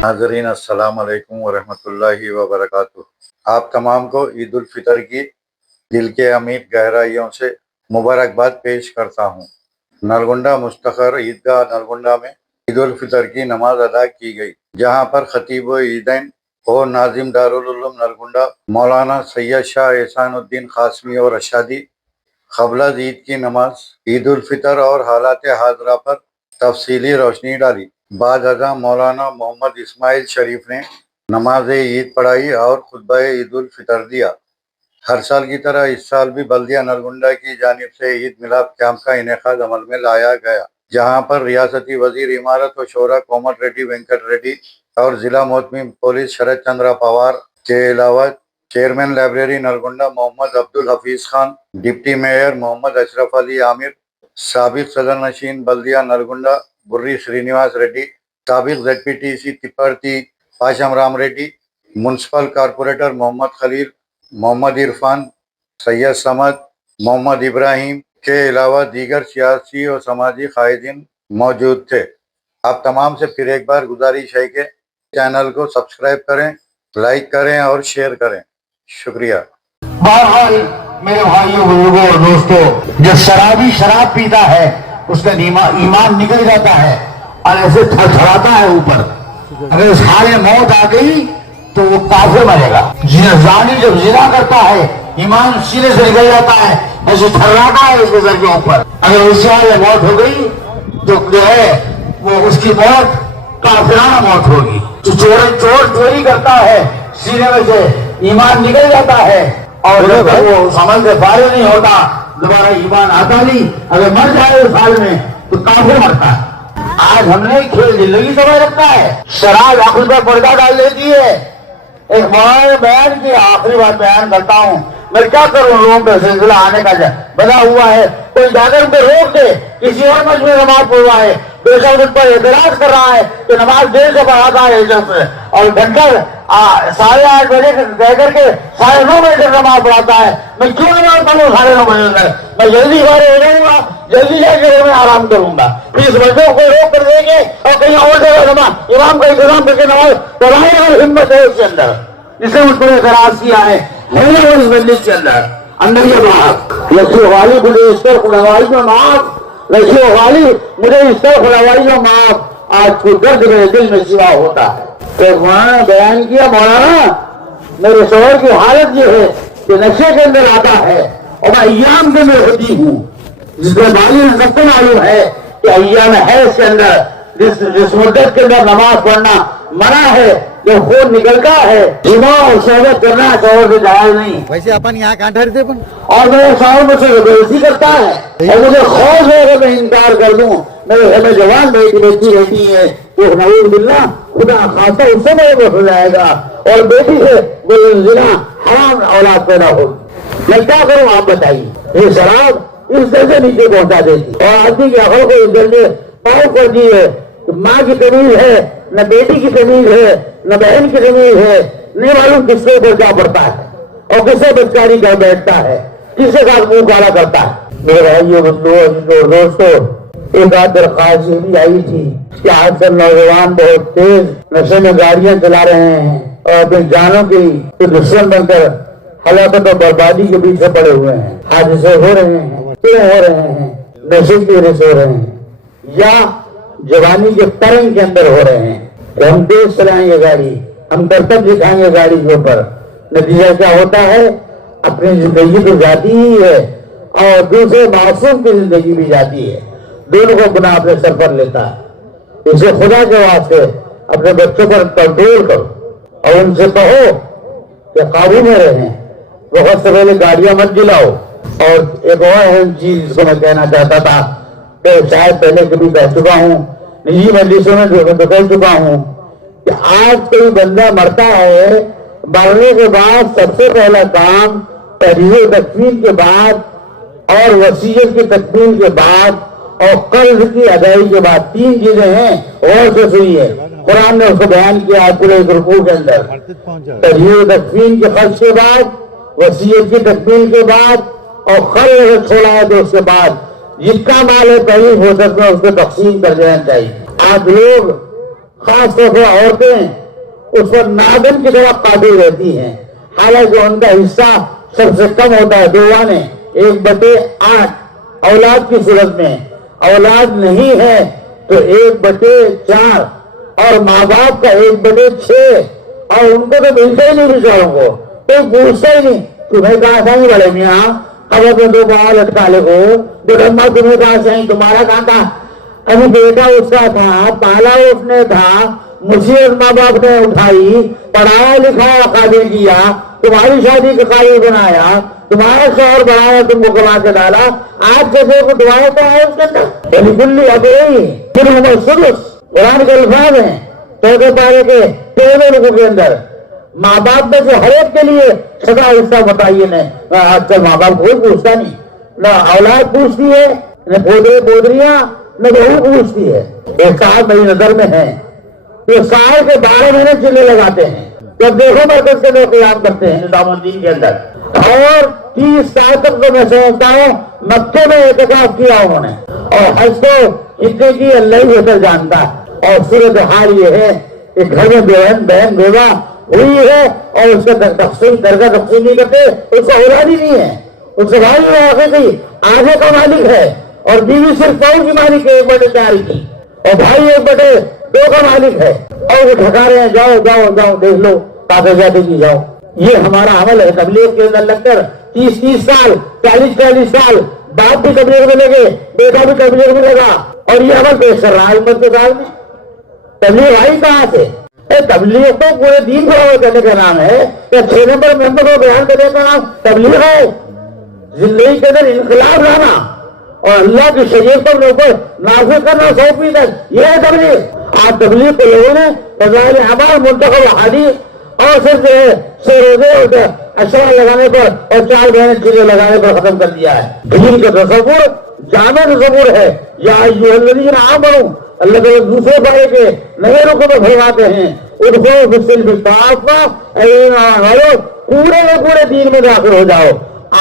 नाज़रीन अस्सलाम वालेकुम वरहमतुल्लाहि वबरकातुह। आप तमाम को ईद उल फितर की दिल के अमीर गहराइयों से मुबारकबाद पेश करता हूँ। नलगुंडा मुस्तखर ईदगाह नलगुंडा में ईद उल फितर की नमाज अदा की गई, जहाँ पर खतीब ईदैन और नाजिम दारुल उलूम नलगुंडा मौलाना सैयद शाह एहसानुद्दीन कासमी और अशादी क़ब्ल ईद की नमाज ईद उल फितर और हालात हाज़रा पर तफसीली रोशनी डाली। बाद अज़ा मौलाना मोहम्मद इस्माइल शरीफ ने नमाज ईद पढ़ाई और खुतबा ईद उल फितर दिया। हर साल की तरह इस साल भी बल्दिया नलगुंडा की जानिब से ईद मिलाद कैंप का इनेकाद अमल में लाया गया, जहाँ पर रियासती वजीर इमारत और शोरा कोमल रेड्डी वेंकट रेड्डी और जिला मोहतमिम पुलिस शरद चंद्रा पवार के अलावा chairman library Nalgonda Mohammad Abdul Hafeez Khan, deputy mayor Mohammad Ashraf Ali Aamir, साबिक सदर नशीन बल्दिया नलगुंडा बुर्री श्रीनिवास रेड्डी, साबिक ZPTC Tipparthi Pasham Ram Reddy, municipal corporator Mohammed Khalil, Mohammed Irfan, Syed Samad, Mohammed Ibrahim के अलावा दीगर सियासी और समाजी कायदीन मौजूद थे। आप तमाम से फिर एक बार गुजारिश है कि चैनल को सब्सक्राइब करें, लाइक करें और शेयर करें। शुक्रिया। बहरहाल मेरे भाइयों बुजुर्गों और दोस्तों, जो शराबी शराब पीता है उसका ईमान निकल जाता है और ऐसे थरथराता है ऊपर। अगर उस हाल में मौत आ गई तो वो काफिर मरेगा। जानी जब जिना करता है ईमान सीने से निकल जाता है, ऐसे थर्राता है उसके सर के ऊपर। अगर उस हाल में मौत हो गई तो जो है वो उसकी मौत काफिराना मौत होगी। तो चोर चोरी करता है, सीने में से ईमान निकल जाता है और जब वो उस अमल से फारिग नहीं होता दोबारा ईमान आता नहीं। अगर मर जाए उस हाल में तो काफिर मरता है। आज हमने खेल जिंदगी समझ रखा है। शराब आंखों पर पर्दा डाल देती है। एक मौलाना बयान की आखिरी बात बयान करता हूँ, मैं क्या करूँ, लोगों पे सिलसिला आने का बना हुआ है, कोई जाकर उनको रोक दे, किसी और मस्जिद में नमाज पढ़वाए, बेशक उन पर एतराज कर रहा है कि नमाज देर से पढ़ाता है और घंटा 8:30 बजे कह करके 9:30 बजे तक नमाज पढ़ाता है। मैं क्यों नमाज पढ़ूँ 9:30 बजे तक? मैं जल्दी फारिग हो जाऊंगा, जल्दी जाकर मैं आराम करूंगा। इस वजह को रोक कर देंगे और कहीं और जगह नमाज इमाम का इंतजाम करके नमाज पढ़ाने और हिम्मत है उसके अंदर, इसने उस पर एतराज किया है इस मजलिस के अंदर ये बात रखियो वाली मुझे इस तरह खुलवाई में माफ, रखियो वाली मुझे इस तरह खुलवाई में माफ। आज को दर्द मेरे दिल में सिवा होता है। तो मौलाना बयान किया, मौलाना मेरे शोहर की हालत ये है कि नशे के अंदर आता है और मैं अय्याम के अंदर होती हूँ, जिसमें बाली सबको मालूम है कि अय्याम है इसके अंदर जिस मुद्दत के अंदर नमाज पढ़ना मना है, जो खून निकलता है, जिमा और शहबत करना शोहर से जायज नहीं। वैसे अपन यहाँ कहाँ ठहरते अपन, और मेरे शोहर मुझसे बेइज्जती करता है और मुझे खौफ है अगर मैं इनकार कर दूं, मेरे घर में जवान बेटी रहती है तो नऊज़ बिल्लाह खुदा खासा उससे मेरे हो जाएगा और बेटी से जिना हराम औलाद पैदा होगी। मैं क्या करूँ आप बताइए। ये शराब इस दर्जे नीचे पहुंचा देती और आदमी की अकल को इस दर्जे पाव कर दी है। माँ की तमीज है, न बेटी की तमीज है, न बहन की तमीज है, नहीं मालूम किसके ऊपर क्या पड़ता है और किससे बदकारी कर बैठता है, किसके साथ मुंह काला करता है। मेरे भाइयों बंधुओं दोस्तों, एक आध दरख्वास्त ये भी आई थी कि आजकल नौजवान बहुत तेज नशे में गाड़ियां चला रहे हैं और अपनी जानों की दुश्मन बनकर हलाकत और बर्बादी के पीछे पड़े हुए हैं। हादसे हो रहे हैं, क्यों हो रहे हैं? नशे की वजह से हो रहे हैं या जवानी के तरंग के अंदर हो रहे हैं। हम तेज चलाएंगे गाड़ी, हम कर्तव्य दिखाएंगे गाड़ी के ऊपर, नतीजा क्या होता है? अपनी जिंदगी तो जाती ही है और दूसरे मासूम की जिंदगी भी जाती है। दोनों को गुनाह अपने सर पर लेता है। इसे खुदा के वास्ते अपने बच्चों पर कंट्रोल करो और उनसे कहो कि काबू में रहें, बहुत से पहले गाड़ियां मत दिलाओ। और एक और चीज जिसको मैं कहना चाहता था कि शायद पहले कभी कह चुका हूँ, निजी मजलिसों में जो कह चुका हूँ कि आज कोई बंदा मरता है, मरने के बाद सबसे पहला काम तहरीर तकमील के बाद और वसीयत की तकमील के बाद और कर्ज की अदायगी के बाद 3 चीजें हैं। और से सुनिए, कुरान ने उसको बयान किया पूरे रुकू के अंदर। तहरीर तकमील के खर्च के बाद وصیت کی تکمیل کے بعد اور خرچ اگر چھوڑا ہے تو اس کے بعد جتنا مال ہے پہلے ہو سکتا ہے اس کو تقسیم کر دینا چاہیے. آج لوگ خاص طور سے عورتیں اس پر نادن کی طرح قابل رہتی ہیں، حالانکہ ان کا حصہ سب سے کم ہوتا ہے. 1/8 اولاد کی صورت میں. اولاد نہیں ہے تو 1/4 اور ماں باپ کا 1/6 اور ان کو تو ملتے ہی نہیں بیچاروں کو، کوئی پوچھتا ہی نہیں تمہیں کہاں سے آئی بڑے میاں، اب اپنے 2 پاؤں لٹکا لے کو بیٹھا تمہیں کہاں سے آئی، تمہارا کہاں تھا؟ ابھی بیٹا اس کا تھا، پالا اس نے تھا، مصیبت ماں باپ نے اٹھائی، پڑھایا لکھایا قابل کیا، تمہاری شادی کا قابل بنایا، تمہارا شوہر بنایا، تم کو کما کے ڈالا، آج جیسے کو دعائیں تو ہے اس کے اندر بالکل اب رہی پھر ہمیں سدس قرآن کے الفاظ ہیں 14 پارے کے 13 رکوع کے اندر. ماں باپ میں سے ہر ایک کے لیے سدا حصہ بتائیے. آج کل ماں باپ کوئی پوچھتا نہیں، نہ اولاد پوچھتی ہے، نہ پودے پودریاں، نہ بہو پوچھتی ہے. ایک صاحب میری نظر میں ہے، یہ سال کے 12 مہینے چلے لگاتے ہیں، جب دیکھو مرکز کے لوگ قیام کرتے ہیں نظام الدین کے اندر، اور 30 سال تک تو میں سمجھتا ہوں مکے میں اعتکاف کیا انہوں نے، اور حج تو اتنے کی اللہ ہی بہتر جانتا ہے. اور صورت حال یہ ہے کہ گھر میں بہن بیوہ ہوئی ہے اور اس کا تقسیم درجہ تقسیم نہیں کرتے، اس کا اولاد ہی نہیں ہے، اس سے بھائی ہے حقیقی آدھے کا مالک ہے، اور بیوی صرف پاؤں کی مالک ہے 1/4 کی، اور بھائی 1/2 کا مالک ہے، اور وہ ٹھکا رہے ہیں جاؤ جاؤ جاؤ دیکھ لو کاغذاتی کی جاؤ. یہ ہمارا عمل ہے. تبلیغ کے اندر لگ کر 30 سال 40 سال باپ بھی تبلیغ میں لگے، بیٹا بھی تبلیغ میں لگا، اور یہ عمل پیش کر رہا ہے امت کے سال میں. تبلیغ آئی کہاں سے؟ تبلیغ تو پورے دین کو کرنے کا نام ہے، یا 6 نمبر ممبر کو بیان کرنے کا نام تبلیغ ہے. زندگی کے اندر انقلاب لانا اور اللہ کی شریعت پر اوپر نافذ کرنا 100%، یہ ہے تبلیغ. آج تبلیغ کے لوگوں نے فضائل اعمال منتخب احادیث اور صرف جو ہے روزے اور اشعار لگانے پر اور 4 بہنیں چیزیں لگانے پر ختم کر دیا ہے. دین کا تصور جامع تصور ہے. یا ایھا الذین آمنوا، اللہ تعالیٰ دوسرے بارے کے نئے رکو میں بھرواتے ہیں، ادخلوا فی السلم کافہ، پورے کے پورے دین میں داخل ہو جاؤ.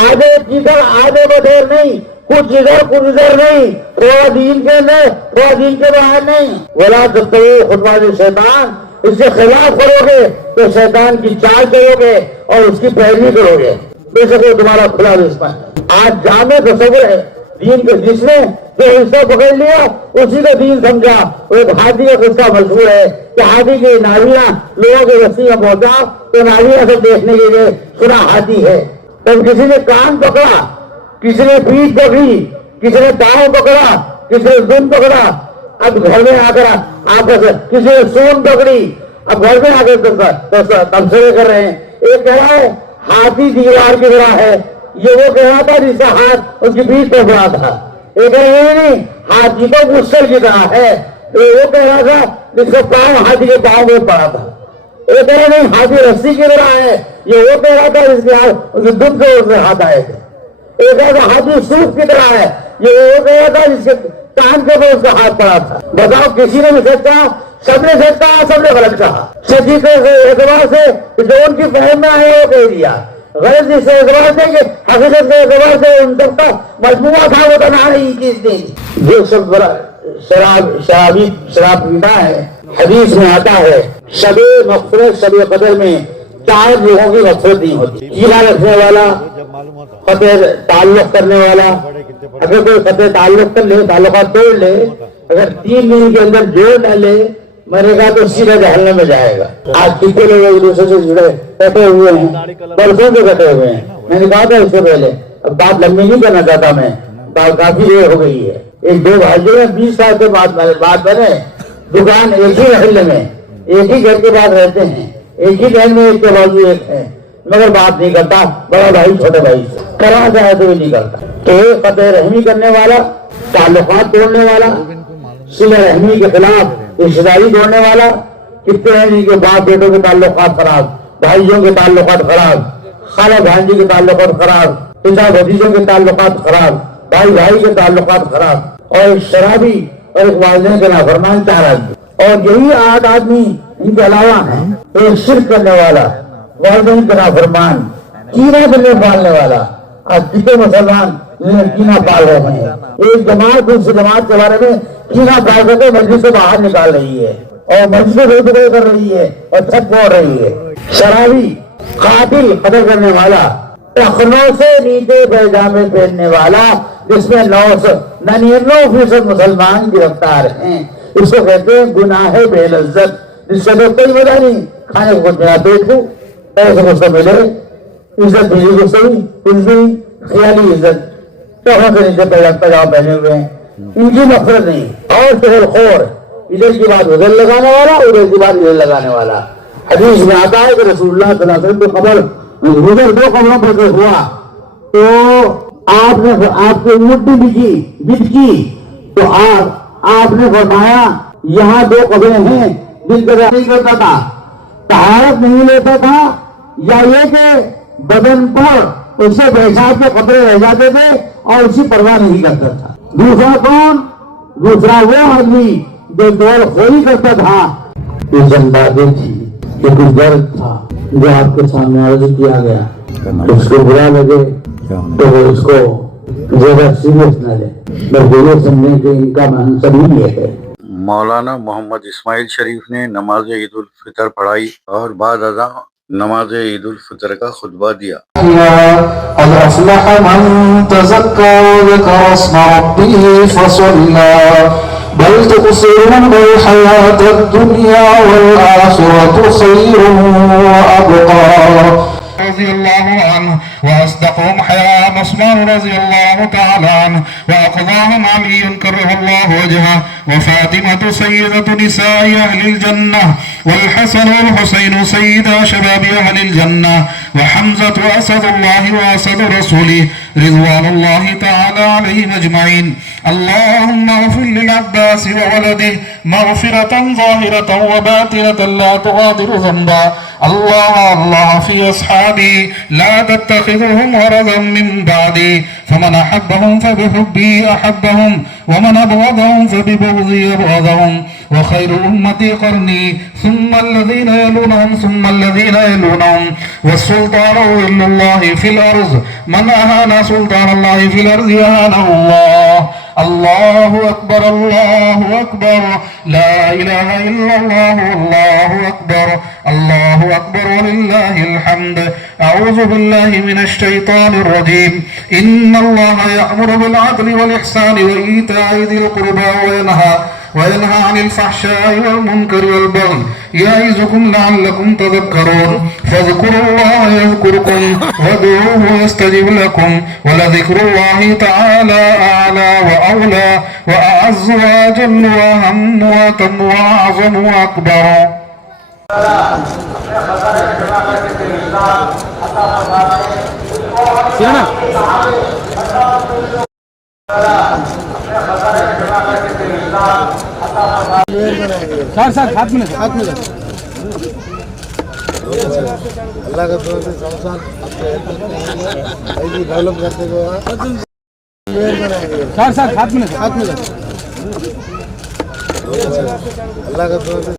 آدھے کدھر آدھے بدیر نہیں، کچھ ادھر کچھ ادھر نہیں، تھوڑا دین کے اندر تھوڑا دین کے باہر نہیں. ولا تتبعوا خطوات الشیطان، اس کے خلاف کرو گے تو شیطان کی چال چلو گے اور اس کی پیروی کرو گے، بے شک وہ تمہارا کھلا رزق ہے. آج جامع تصور ہے دین کے، جس نے جو حصہ پکڑ لیا اسی کا دین سمجھا. ایک ہاتھی کا قصہ مشہور ہے کہ ہاتھی کی نالیاں لوگوں کے رسی میں پہنچا تو نالیاں سے دیکھنے کے لیے سنا ہاتھی ہے. تب کسی نے کان پکڑا، کسی نے پیٹھ پکڑی، کسی نے پاؤں پکڑا، کسی نے دم پکڑا. اب گھر میں آ کر کسی نے سون پکڑی، اب گھر میں آ کر تبصرے کر رہے ہیں. ایک کہہ رہا ہے ہاتھی دیوار کی طرح ہے، یہ وہ کہہ رہا تھا جس کا ہاتھ اس کی پیٹھ پہ پڑا تھا. ایک نہیں ہاتھی کو غسل کی طرح ہے، وہ کہہ رہا تھا جس کا پاؤں ہاتھی کے پاؤں میں پڑا تھا. ایک نہیں ہاتھی رسی کی طرح ہے، یہ وہ کہہ رہا تھا جس کے دودھ سے اس میں ہاتھ آئے تھے. ایک ایسا ہاتھی سوف کی طرح ہے، یہ وہ کہہ رہا تھا جس کے کان کے اوپر اس کا ہاتھ پڑا تھا. بتاؤ کسی نے بھی سچ کہا؟ سب نے سچ کہا، سب نے غلط کہا. سچی کے اعتبار سے جو ان کی فہم میں آئے وہ کہہ دیا، غلط اس اعتبار سے کہ حقیقت کے اعتبار سے ان سب کا مجموعہ تھا وہ بنا رہی چیز تھی. جو سب بڑا شراب پیتا ہے، حدیث میں آتا ہے شب مغفرت شب قدر میں 4 لوگوں کی مغفرت نہیں ہوتی. کینہ رکھنے والا، قطع تعلق کرنے والا، اگر کوئی قطع تعلق کر لے، تعلقات توڑ لے، اگر 3 دن کے اندر جوڑ نہ لے، مرے گا تو سیدھا جہنم میں جائے گا. آج کتنے لوگ ایک دوسرے سے جڑے کٹے ہوئے ہیں، برسوں سے کٹے ہوئے ہیں. میں نے کہا تھا اس سے پہلے، اب بات لمبی نہیں کرنا چاہتا میں، بات کافی دیر ہو گئی ہے. 1-2 بھائیوں میں 20 سال سے بات بنے، دکان ایک ہی محلے میں ایک ہی گھر کے بعد رہتے ہیں، ایک ہی بہن میں ایک کے بازو ایک ہے، مگر بات نہیں کرتا بڑا بھائی چھوٹے بھائی سے، کرنا چاہے تو بھی نہیں کرتا. تو قطع رحمی کرنے والا، تعلقات توڑنے والا، صلہ رحمی کے خلاف رشتہ داری توڑنے والا. کتنے ہیں جن کے باپ بیٹوں کے تعلقات خراب، بھائیوں کے تعلقات خراب، خالہ بھانجی کے تعلقات خراب، پتا بھتیجوں کے تعلقات خراب، بھائی کے تعلقات خراب، اور ایک شرابی اور ایک والدین کے نافرمان 4 آدمی. اور یہی 8 آدمی ان کے علاوہ ہیں. ایک شرک کرنے والا، والدین کے نافرمان، कीना दिल में पालने वाला। आज कितने मुसलमान कीना पाल रहे हैं। एक जमात दूसरी जमात के बारे में कीना पाल करके मस्जिद से बाहर निकाल रही है और मस्जिद से बेदखल कर रही है और छत बोल रही है। शराबी, कातिल, कत्ल करने वाला, टखनों से नीचे पैजामे पहनने वाला, जिसमें 99% मुसलमान गिरफ्तार हैं, इसको कहते हैं गुनाह बेलज्जत, जिससे तो कोई मजा नहीं, खाने को कुछ मेरा पेट हो, पैसे कुछ तो मिले, इज्जत मिली कुछ सही, कुछ नहीं, ख्याली इज्जत, टखनों से नीचे पैजामा पहने हुए हैं, इनकी नफरत नहीं। और शहरखोर, इधर की बात उधर लगाने वाला, उधर की बात इधर लगाने वाला। हदीस में आता है कि रसूलुल्लाह सल्लल्लाहु अलैहि वसल्लम को खबर उधर 2 कमरों पर हुआ तो आपने आपकी मुट्ठी बिकी तो आपने फरमाया यहाँ 2 कब्रें हैं जिनका नहीं करता था, तहारत नहीं लेता था, या ये कि बदन पर उससे पेशाब के कपड़े रह जाते थे और उसकी परवाह नहीं करता था। दूसरा कौन? दूसरा वो आदमी जो दौड़ खोरी करता था। इस अंदाजे थी कि कुछ दर्द था जो आपके सामने अर्ज किया गया, तो उसको बुरा लगे तो वो इसको ज्यादा सीरियस न ले, बल्कि ये समझे कि इनका मनसब ही ये है। मौलाना मोहम्मद इस्माइल शरीफ ने नमाज ईद उल फितर पढ़ाई और बाद अज़ा नमाज ईद उल फितर का खुतबा दिया। قد أفلح من تزكى وذكر اسم ربه فصلى بل تؤثرون الحياة الدنيا والآخرة خير وأبقى رضي الله عنه وأصدقهم حياء عثمان رضي الله تعالى عنه وأقضاهم علي كره الله وجهه وفاطمة سيدة نساء أهل الجنة والحسن والحسين سيدا شباب أهل الجنة وحمزة أسد الله وأسد رسوله رضوان الله تعالى عليهم أجمعين. اللهم اغفر للعباس وولده مغفرة ظاهرة وباطنة لا تغادر ذنبا. الله في أصحابي لا تتخذهم غرضا من بعدي فمن أحبهم فبحبي أحبهم ومن أبغضهم فببغضي أبغضهم وخير أمتي قرني ثم الذين يلونهم ثم الذين يلونهم والسلطان ظل الله في الأرض من أهان سلطان الله في الأرض أهانه الله. الله أكبر الله أكبر لا إله إلا الله الله أكبر الله أكبر ولله الحمد. أعوذ بالله من الشيطان الرجيم. إن الله يأمر بالعدل والإحسان وإيتاء ذي القربى وينهى عن الفحشاء والمنكر والبغي يعظكم لعلكم تذكرون. فاذكروا الله يذكركم وادعوه يستجب لكم ولذكر الله تعالى أعلى وأولى وأعز وأجل وأهم وأتم وأعظم وأكبر. सर हाथ में अल्लाह का तौर से संसार डेवलप करते हुए सर हाथ में अल्लाह का तौर से